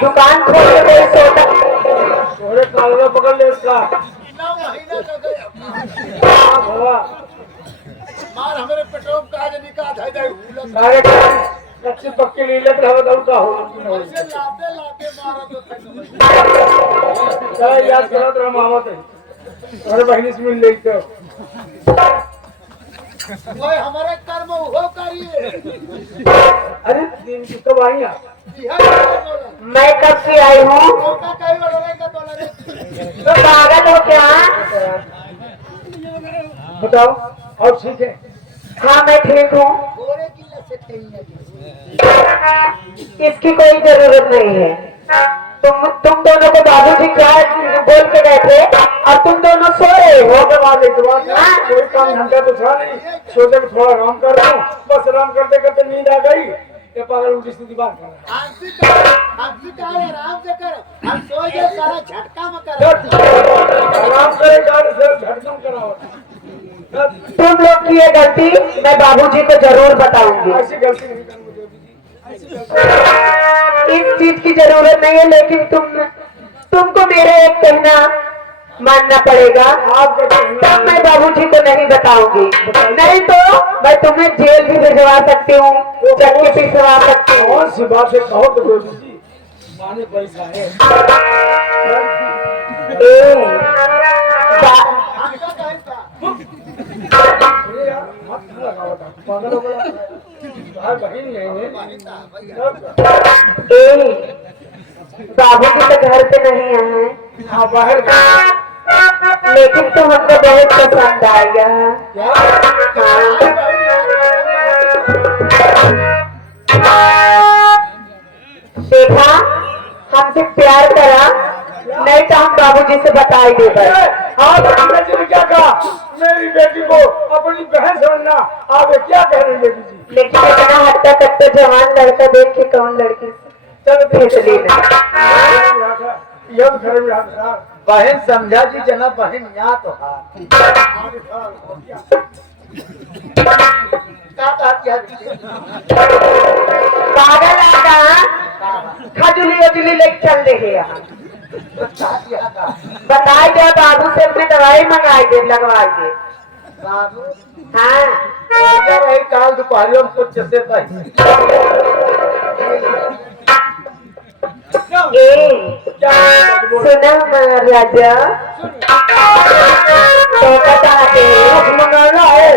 दुकान खोले कोई सोटा थोड़े कागज पकड़ ले इसका। ना महीना का गया हाँ भवा मार हमारे पेट्रोल का जनी का धाई धाई हुला सारे कच्ची पक्की लीले तो हम दौड़ का हो ऐसे लाते लाते मारा तो चल याद करो तो मामा थे और बहनी से मिल लेते हो ओए हमारे कर्म हो करिए अरे दिन की कब आई आप? मैं कब से आई हूँ का कई बड़े का डॉलर तो पागल हो क्या? बताओ और ठीक है हाँ मैं ठीक हूँ, घोड़े की लत से नहीं इसकी कोई जरूरत नहीं है। तुम दोनों को बाबूजी क्या बोल के गए थे और तुम दोनों सो रहे हो। के बाद एक बात कोई काम धंधा तो था नहीं, सोचे कि थोड़ा आराम कर रहा हूँ, बस आराम करते करते नींद आ गई। ये पागल उल्टी सीधी बात कर रहा हमसे का आराम से कर हम सो गए सारा झटका में कर है। आराम करे गाड़ी से झटकन कराओ। तुम लोग की ये गलती मैं बाबूजी को जरूर बताऊंगी। ऐसी गलती नहीं करनी देवी जी, ऐसी गलती इस चीज की जरूरत नहीं है, लेकिन तुमको मेरे एक कहना मानना पड़ेगा। आपका कहना तब मैं बाबूजी को नहीं बताऊंगी, नहीं तो मैं तुम्हें जेल भी भिजवा सकती हूँ, चक्की पिसवा सकती हूँ। कौन सी बात है कहो तो देवी जी, माने पैसा है। हमका कहता अरे यार मत लगाओ था, पागल हो गया। भाई बहन नहीं है। बाबूजी तो घर पे नहीं आए, हाँ बाहर लेकिन तुम हमको बहुत पसंद आएगा। क्या? देखा, हमसे प्यार करा, नहीं तो हम बाबूजी से बता ही देगा। हाँ तो हमने जी ने क्या कहा, मेरी बेटी को अपनी बहन समझना, आप ये क्या कह रहे हैं बेटी जी? लेकिन इतना हट्टा कट्टा जवान लड़का देख के कौन लड़की चल भेज लेना। यह घर में हाथ बहन समझा जी जना बहन यहाँ तो पागल आगा खजुली वजुली लेके चल रहे यहाँ। बताई दे बाबू से अपने दवाई मंगाई दे, लगवाई दे। हाँ काल दोपहरियों में कुछ जैसे सुना राजा तो पता है मंगाना है,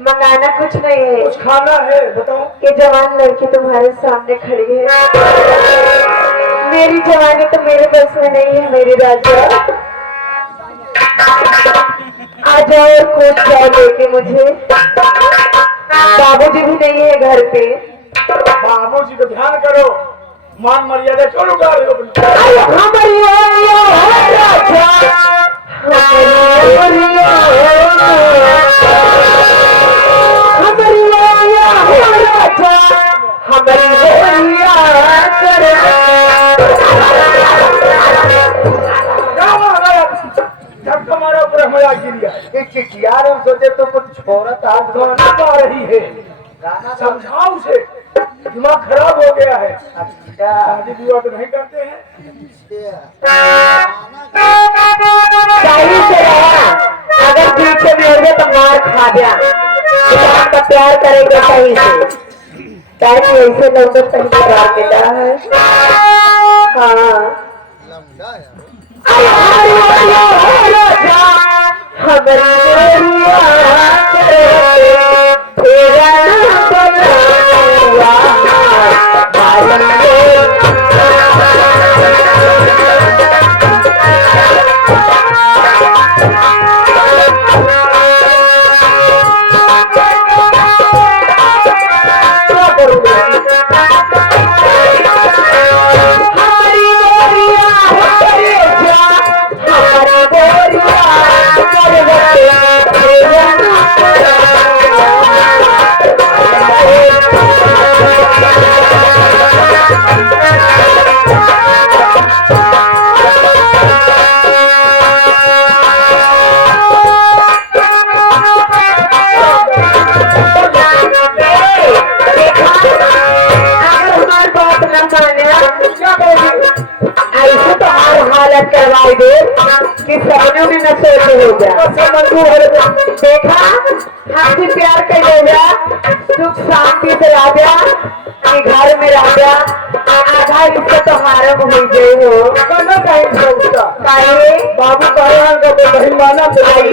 मंगाना कुछ नहीं है, कुछ खाना है, बताओ। ये जवान लड़की तुम्हारे सामने खड़ी है। मेरी जवानी तो मेरे बस में नहीं है मेरी राजा। आ जाओ और कूद जाओ लेके मुझे। बाबूजी भी नहीं है घर पे। बाबू जी को ध्यान करो, मान मर्यादा क्यों लुटा रहे हो? हमारी राजा धक्का मारा ऊपर मजाक गिर गया। यार हम सोचे तो कुछ छोरा था गाना गा रही है, गाना समझाओ उसे, दिमाग खराब हो गया है। अच्छा शादी विवाह तो नहीं करते हैं। सही से रहा, अगर पीछे में हो गया तो मार खा गया। तो प्यार करेंगे सही से, ताकि ऐसे लोगों को सही प्यार मिला है। हाँ हमारी मत करवाई दे कि सपनों में न सोते हो गया। देखा हमसे प्यार कर ले गया, सुख शांति से आ गया कि घर में रह गया। आधा हिस्सा तो हमारा हो गए हो काहे बाबू का बही माना भलाई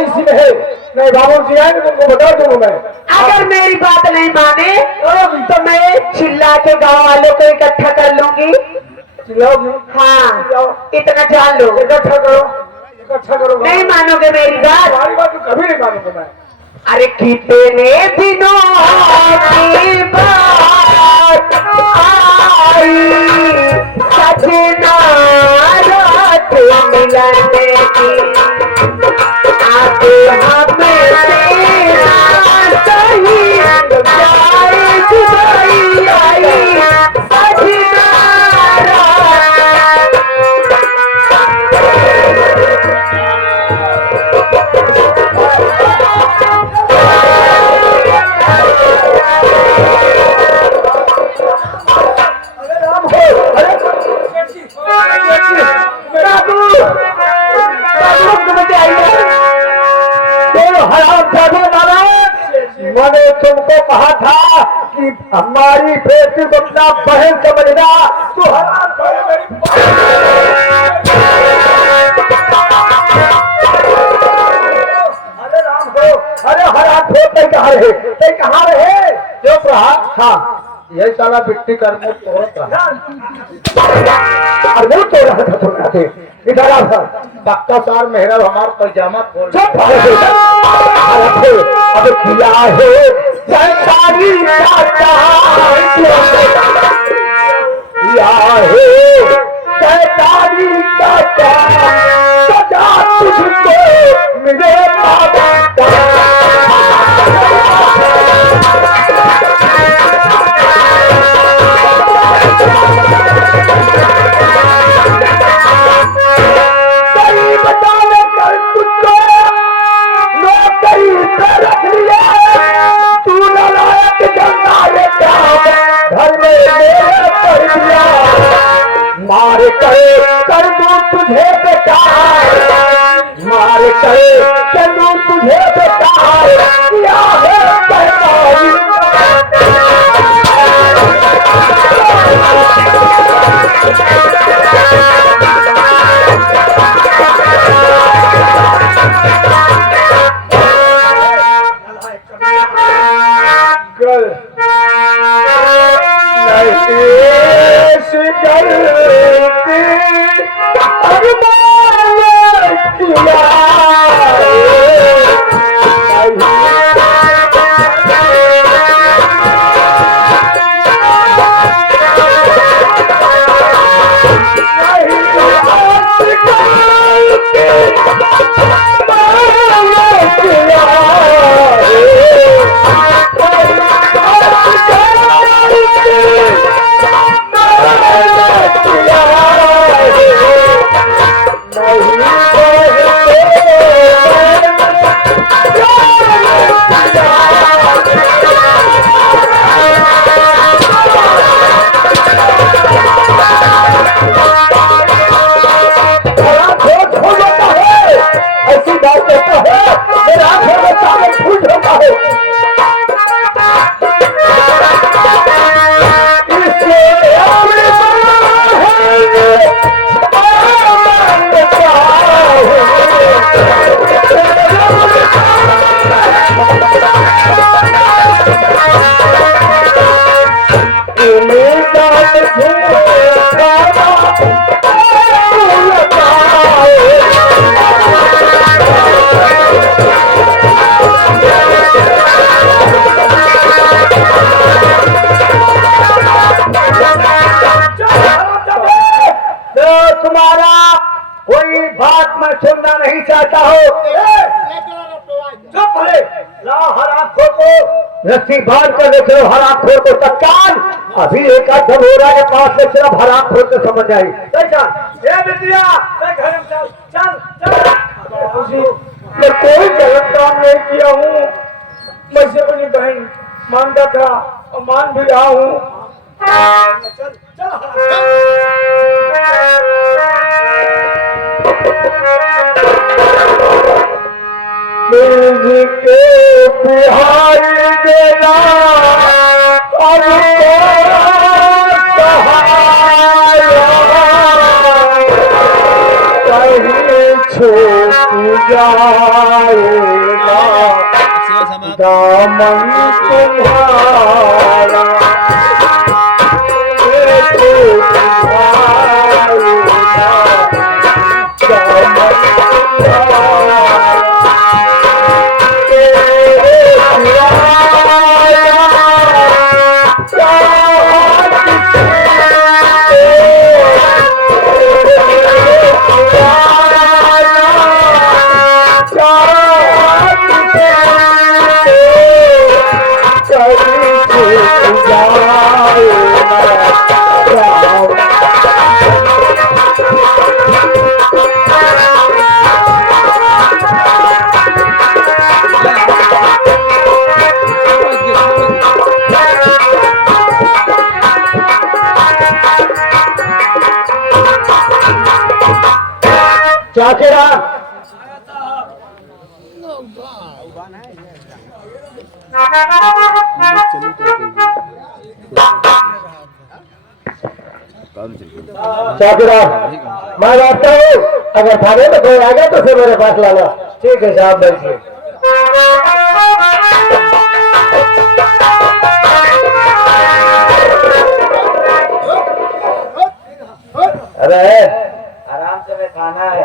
इसी में है। नहीं बाबू जी आएंगे तुमको बता दूंगा मैं। अगर मेरी बात नहीं माने तो मैं चिल्ला के गांव वालों को इकट्ठा कर लूंगी। चिल्लाओगी? हाँ इतना जान लो। इकट्ठा करो, इकट्ठा करो। नहीं मानोगे मेरी बात? तुम्हारी बात तो कभी नहीं मानूंगा मैं। अरे कितने दिनों की बात आई सजना रात मिलने की, अब हमें तेरा सही जाए जुदाई आई सजना रात। मैंने तुमको कहा था कि हमारी बेटी को अपना बहन समझना, तो हराम करे मेरी अरे राम हो, अरे हराम हो, ते कहाँ रहे, ते कहाँ रहे? जो कहा हाँ यही साला बिट्टी करने तोड़त रहा और वो तो रहा था तुम रहते इधर आ था पक्का सार मेहरा हमारा पैजामा खोल अब किया है सरकारी किया है सरकारी सजा तुझको मेरे बाबा मार करे कर दूं तुझे बेकार, मार करे कर दूं तुझे बेकार, क्या है पैताली ऐसी बात करता है मेरा सुनना नहीं चाहता हो। चुप भले ला हराम खोर को रस्सी बांध कर देख लो, हराम खोर को तत्काल अभी एक आध धबोरा के पास से सिर्फ हराम खोर को समझ आई। चल बिटिया घर में चल चल चल। मैं कोई गलत काम नहीं किया हूँ, मैं से अपनी बहन मानता था और मान भी रहा हूँ। चल के बिहारी देना अब कहीं छूट जाएगा दामन तुम्हारा चाचेरा चाचेरा मैं बात हूँ, अगर थाने में कोई आ गया तो फिर मेरे पास लाना। ठीक है साहब, बैठिए। अरे आराम से खाना है।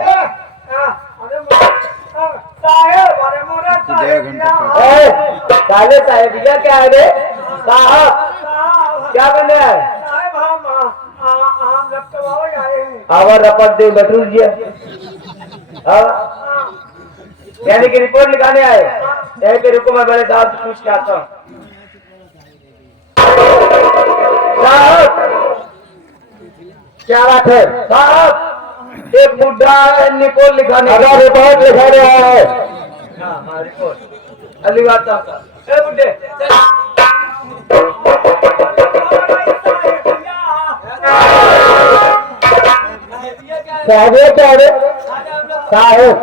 साले साहेबिया क्या है रे साहब, क्या करने आए? आवर रपट दे बटूर जी, यानी कि रिपोर्ट लिखाने आए। यही के रुको, मैं बड़े साहब से पूछ के आता हूँ। साहब क्या बात है? साहब एक बुढ़ा रिपोर्ट लिखाने, अगर रिपोर्ट लिखाने आया है। हाँ रिपोर्ट अली बात बुढ़े साहब क्या है साहब?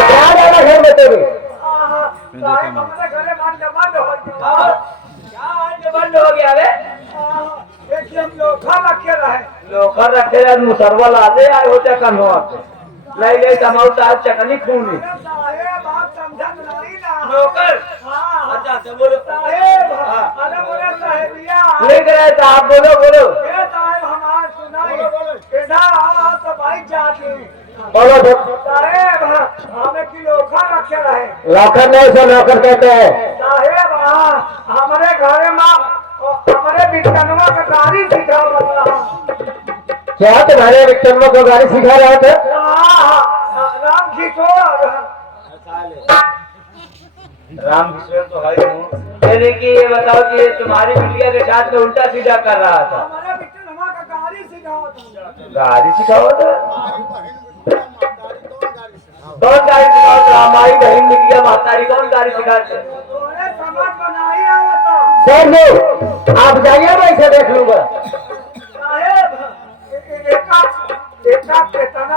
क्या डाला घर में तेरे? बंद हो गया रे, लोखर रखे रहे मुसरवा लादे आए होते कन हो ले ले तमाऊ साहब चकनी खूनी लोकर। अच्छा तो बोलो साहेब, अरे बोले साहेबिया लिख रहे साहब, बोलो बोलो। ये साहब हमारा सुनाई इधर तो भाई जाती बोलो साहेब, हमें की लोखर रखे रहे। लोखर नहीं सो लोखर कहते हैं साहेब। हमारे घर में हमारे विक्टनवा का गाड़ी सिखा रहा। क्या तुम्हारे विक्टनवा को गाड़ी सिखा रहे थे? राम किशोर। राम किशोर तो है यानी कि ये बताओ कि तुम्हारी बिटिया के साथ में उल्टा सीधा कर रहा था। हमारे विक्टनवा का गाड़ी सिखाओ था। कौन गाड़ी सिखाओ था? हमारी बहन बिटिया महतारी कौन गाड़ी सिखाते? सर आप जाइए, मैं इसे देख लूंगा। साहेब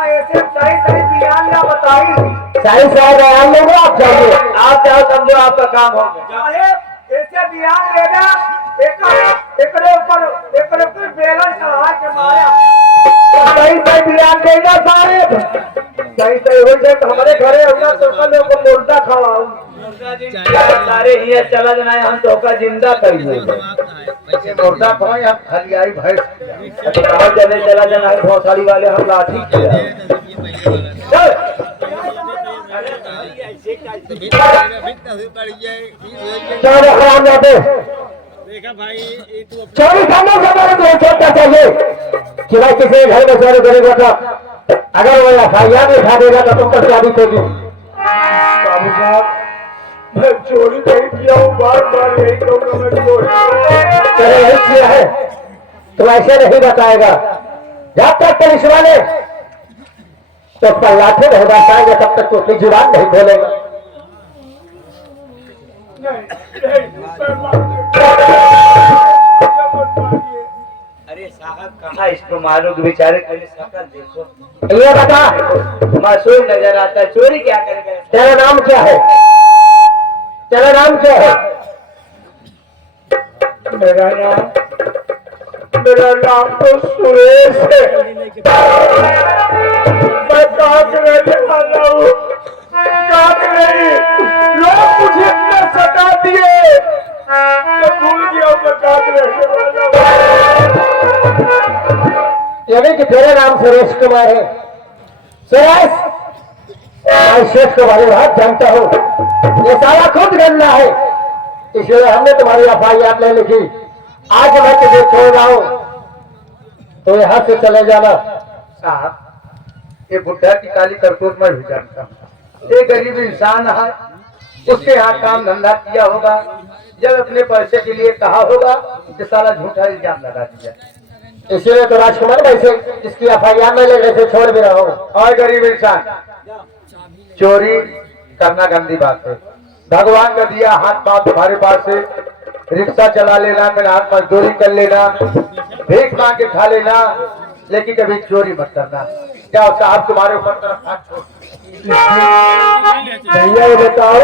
ऐसे सही बयान ना बताई, सही बयान लूंगा। आप जाइए, आप जाओ, समझो आपका काम हो गया। साहेब ऐसे बयान लेना, ऊपर बेलन चढ़ा के मारा। सही बयान देगा साहेब, सही हो जाए तो हमारे घरे होगा तो कल को मुर्दा खवाऊं। सारे ये चला जाना, हम तो का जिंदा करिए मुर्दा खवाए, हम खाली आई भाई चले चला जाना भौसाली वाले हम लाठी देखा भाई। 24 सालों से छोटा चाहिए कि भाई किसी के घर में चोरी करेगा तो अगर वो एफआईआर लिखा देगा तो तुम पर क्या बीतेगी? बाबू साहब मैं चोरी नहीं किया हूँ, बार बार यही कहूँगा मैं चोरी तेरे यही किया है, तुम ऐसे नहीं बताएगा। जब तक पुलिस वाले तो उसका लाठी नहीं बरसाएंगे तब तक तो अपनी जुबान नहीं खोलेगा। अरे साहब कहाँ इसको मारोगे बेचारे, कहीं शक्ल देखो, ये बता मासूम नजर आता है, चोरी क्या करेगा? तेरा नाम क्या है? तेरा नाम क्या है? मेरा नाम तो सुरेश है। मैं काक रहने वाला हूँ, काक नहीं, लोग मुझे इतना सता दिए मैं भूल गया हूँ मैं काक रहने वाला हूँ। यानी कि तेरा नाम सुरेश कुमार है? सुरेश, मैं शेष को बड़े बात जानता हूँ, ये सारा खुद गंदा है, इसलिए हमने तुम्हारी एफआईआर नहीं लिखी। आज मैं तुझे छोड़ रहा हूं तो यहां से चले जाना। साहब ये बुढ़ा की काली करतूत मैं भी जानता हूँ, ये गरीब इंसान है, उसके यहाँ काम धंधा किया होगा, जब अपने पैसे के लिए कहा होगा कि साला झूठा इल्जाम लगा दिया, इसलिए तो राजकुमार वैसे इसकी एफआईआर में लेने से छोड़ भी रहा हूँ। और गरीब इंसान चोरी करना गंदी बात है, भगवान का दिया हाथ पांव तुम्हारे पास से, रिक्शा चला लेना, मेरा हाथ मजदूरी कर लेना, भीख मांग के खा लेना, लेकिन कभी चोरी मत करना। क्या साहब तुम्हारे ऊपर तरफ हाथ छोड़? भैया ये बताओ,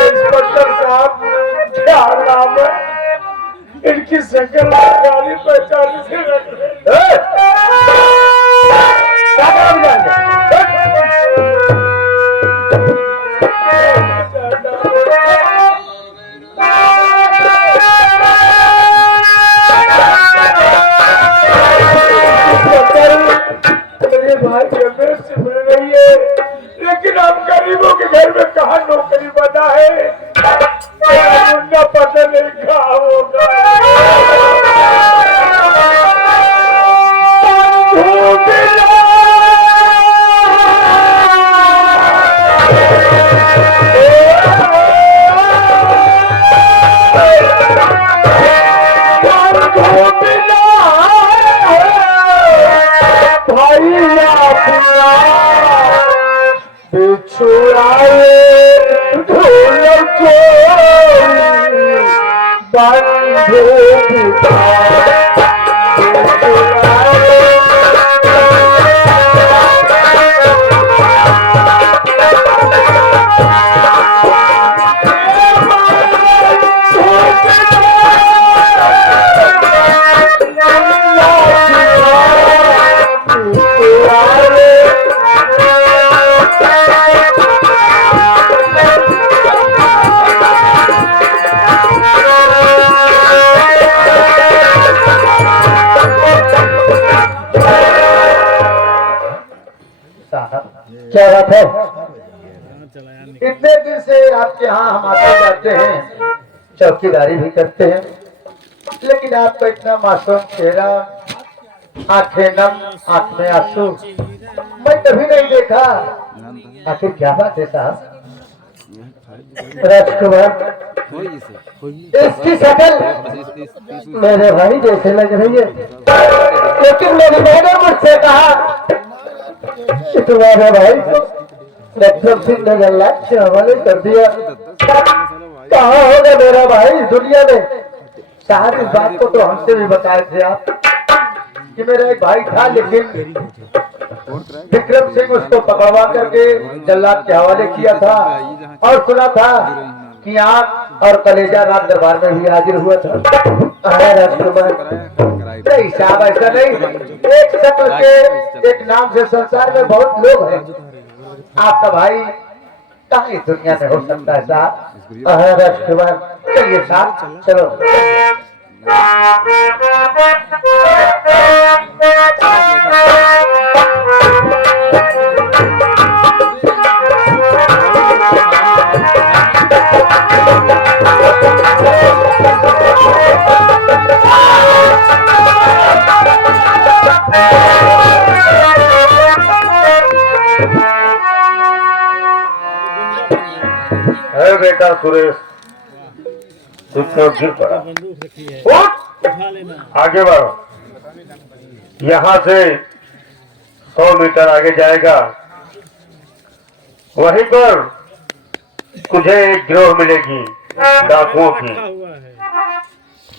इंस्पेक्टर साहब क्या नाम है? इनकी शक्ल गाड़ी पहचान से रख रहे। क्या काम जाएंगे? मेरे भाई जमीन से मिल रही है, लेकिन हम गरीबों के घर में कहाँ नौकरी बना है, मुन्ना पता नहीं कहाँ होगा। क्या बात है? इतने दिन से आपके यहाँ हम आते जाते हैं, चौकीदारी भी करते हैं, लेकिन आपका इतना मासूम चेहरा, आंखें नम, आंख में आंसू मैं कभी नहीं देखा। आखिर क्या बात है साहब? राजकुमार, इसकी शक्ल मेरे भाई जैसे लग रही है, लेकिन मेरी बहन ने मुझसे कहा कि तुम्हारे भाई को लक्ष्मण सिंह ने गलत से हवाले कर दिया। कहाँ होगा मेरा भाई दुनिया में? साहब इस बात को तो हमसे भी बताए थे आप कि मेरा एक भाई था, लेकिन विक्रम सिंह उसको पकड़वा करके जल्लाद के हवाले किया था, और सुना था कि आंख और कलेजा रात दरबार में भी हाजिर हुआ था। नहीं साहब ऐसा नहीं, एक शक्ल के एक नाम से संसार में बहुत लोग हैं, आपका भाई कहाँ इस दुनिया में हो सकता है साहब? राजकुमार, चलिए साहब चलो। बेटा सुरेश तुझ पर गिर पड़ा। उठ, आगे बढ़ो। यहाँ से 100 मीटर आगे जाएगा, वहीं पर तुझे एक गिरोह मिलेगी डाकुओं की।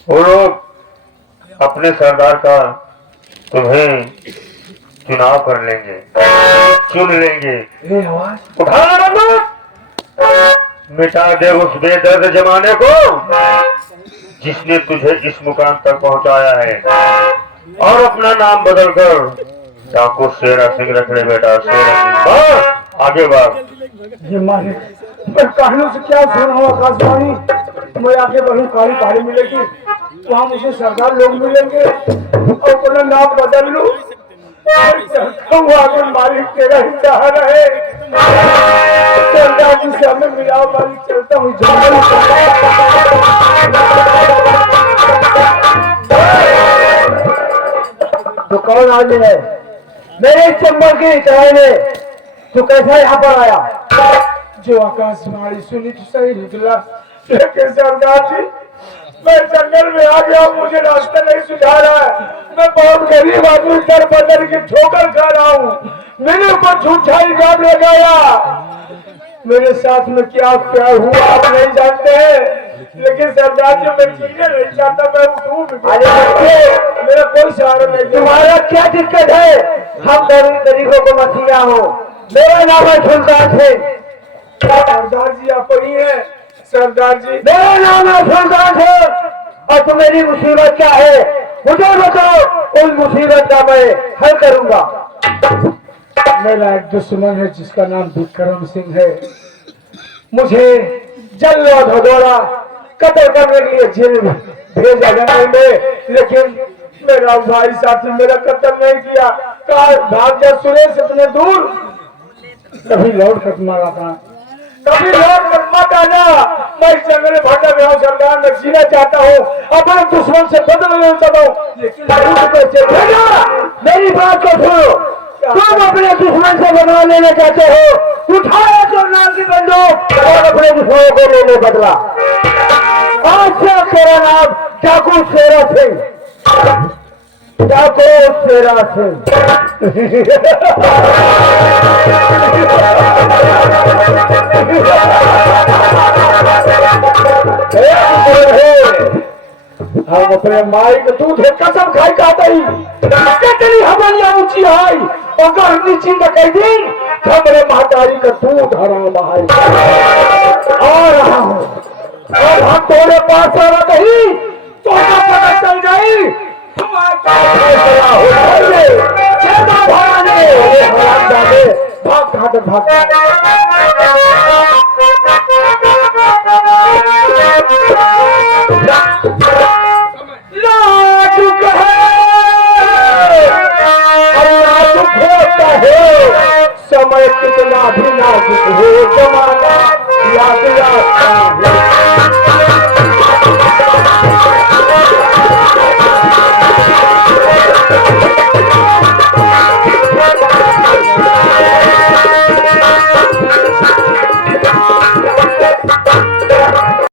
वो लोग अपने सरदार का तुम्हें चुनाव कर लेंगे, चुन लेंगे। उठाना बंदूक, मिटा दे उस बेदर्द जमाने को जिसने तुझे इस मुकाम तक पहुंचाया है, और अपना नाम बदलकर डाकू शेरा सिंह रख ले बेटा, शेरा सिंह। आगे बढ़। ये मालिक, मैं कहानियों से क्या सुन रहा हूँ आकाशवाणी। मैं आगे बढ़ूं, काली पहाड़ी मिलेगी, वहाँ मुझे सरदार लोग मिलेंगे और अपना नाम बदल लूं। आगे मालिक तेरा ही चाह रहे, सरदार जी से हमें मिलाओ मालिक, चलता हूँ तो कौन आदमी है मेरे चंबल की चढ़ाई में? तू कैसा यहाँ पर आया? जो आकाशवाणी सुनी तो सही निकला, लेकिन सरदार जी मैं जंगल में आ गया, मुझे रास्ता नहीं सुझा रहा है। मैं बहुत गरीब आदमी, सर बदल की ठोकर खा रहा हूँ। मेरे ऊपर झूठा इल्जाम लगाया। मेरे साथ में क्या क्या हुआ आप नहीं जानते हैं, लेकिन सरदार जी मैं जीने नहीं चाहता, मैं उठूं। अरे बच्चे, मेरा कोई सहारा नहीं। तुम्हारा क्या दिक्कत है? हम गरीबों को मसीहा हो। मेरा नाम है सुल्तान सिंह। सरदार जी आप ही है? सरदार जी मेरा नाम है सुल्तान सिंह। और तो मेरी मुसीबत क्या है मुझे बताओ, उस मुसीबत का मैं हल करूंगा। मेरा एक दुश्मन है जिसका नाम विक्रम सिंह है। मुझे जल्द भदौरा कत्ल करने के लिए जेल में भेजा जंगल में, लेकिन मेरा भाई साथी मेरा कत्ल नहीं किया। कहा भाग जा सुरेश इतने दूर। कभी लौट कर मारा था, कभी लौट कर मत आना। मैं जंगल में भटक रहा हूँ सरदार, मैं जीना चाहता हूँ, अपने दुश्मन से बदला लेना चाहता हूँ, लेकिन मेरी बात को सुनो। तुम अपने दुश्मन से बदला लेना चाहते हो, उठाओ तो नाम की बंदूक और अपने दुश्मनों को ले लो बदला। आज से तेरा नाम डाकू शेरा सिंह, डाकू शेरा सिंह। हम अपने माई के दूध कसम खाई खाता ही कितनी हमारी ऊंची आई, अगर नीची न कह दी हमरे महतारी का दूध हराम आई। आ रहा हूँ और हम तुम्हारे पास आ रहा नहीं तो पता चल गई भाग भाग नाजुक है, नाजुक होता है समय, कितना भी नाजुक हो जमाना याद आता है।